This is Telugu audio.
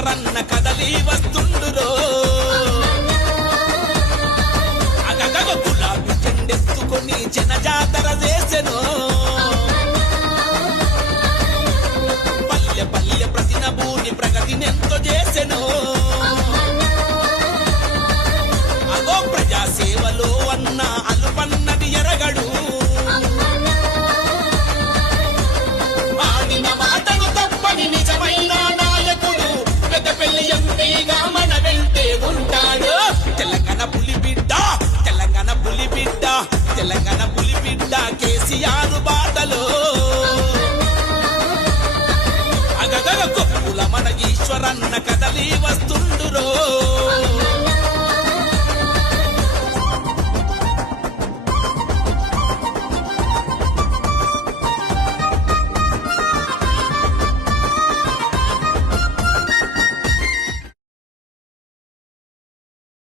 ఈశ్వరన్న కదలి వస్తుండురో అగగగ గులాబీ చెండెత్తుకొని జనజాతర చేసెను పల్లె పల్లె ప్రతినభూని ప్రగతినెంతో చేసెను అగో ప్రజాసేవలో అన్న అలుపన్నది ఎరగడు ఆడిన మాటను తప్పని నిజమైన నాయకుడు పెద్దపల్లి ఎంపీగా మన వెంటే ఉంటాడు తెలంగాణ పులిబిడ్డ తెలంగాణ పులిబిడ్డ తెలంగాణ పులిబిడ్డ కేసీఆర్ బాటలో అగగగ కొప్పుల మన ఈశ్వరన్న కదలి వస్తుండురో